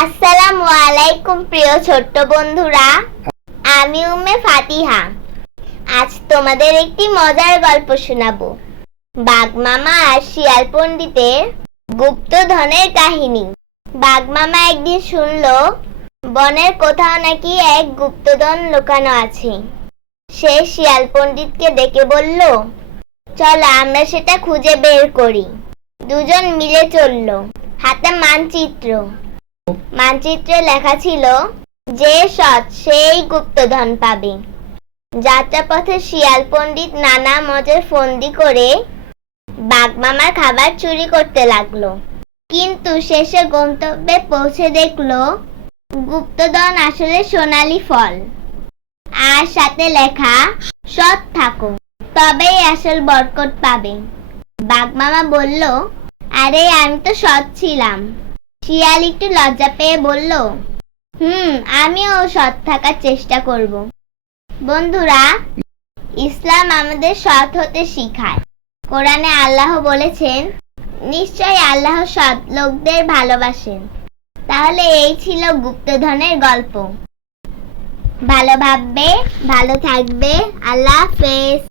আসসালামু আলাইকুম প্রিয় ছোট্ট বন্ধুরা, আমি উম্মে ফাতিহা। আজ তোমাদের একটি মজার গল্প শোনাবো। বাঘ মামা আর শিয়াল পণ্ডিতের গুপ্তধনের কাহিনী। বাঘ মামা একদিন শুনলো বনের কোথাও নাকি এক গুপ্তধন লুকানো আছে। সে শিয়াল পণ্ডিতকে ডেকে বলল, চলো আমরা সেটা খুঁজে বের করি। দুজন মিলে চলল, হাতে মানচিত্রে লেখা ছিল, যে সৎ সেই গুপ্তধন পাবে। যাত্রাপথে শিয়াল পণ্ডিত নানা মজার ফন্দি করে বাঘ মামার খাবার চুরি করতে লাগলো, কিন্তু শেষে গন্তব্যে পৌঁছে দেখলো গুপ্তধন আসলে সোনালী ফল, আর সাথে লেখা, সৎ থাকো তবেই আসল বরকত পাবে। বাঘ মামা বলল, আরে আমি তো সৎ ছিলাম। শিয়াল একটু লজ্জা পেয়ে বলল, আমিও সৎ থাকার চেষ্টা করব। বন্ধুরা, ইসলাম আমাদের সৎ হতে শিখায়। কোরআনে আল্লাহ বলেছেন, নিশ্চয়ই আল্লাহ সৎ লোকদের ভালোবাসেন। তাহলে এই ছিল গুপ্তধনের গল্প। ভালো ভাববে, ভালো থাকবে। আল্লাহ হাফেজ।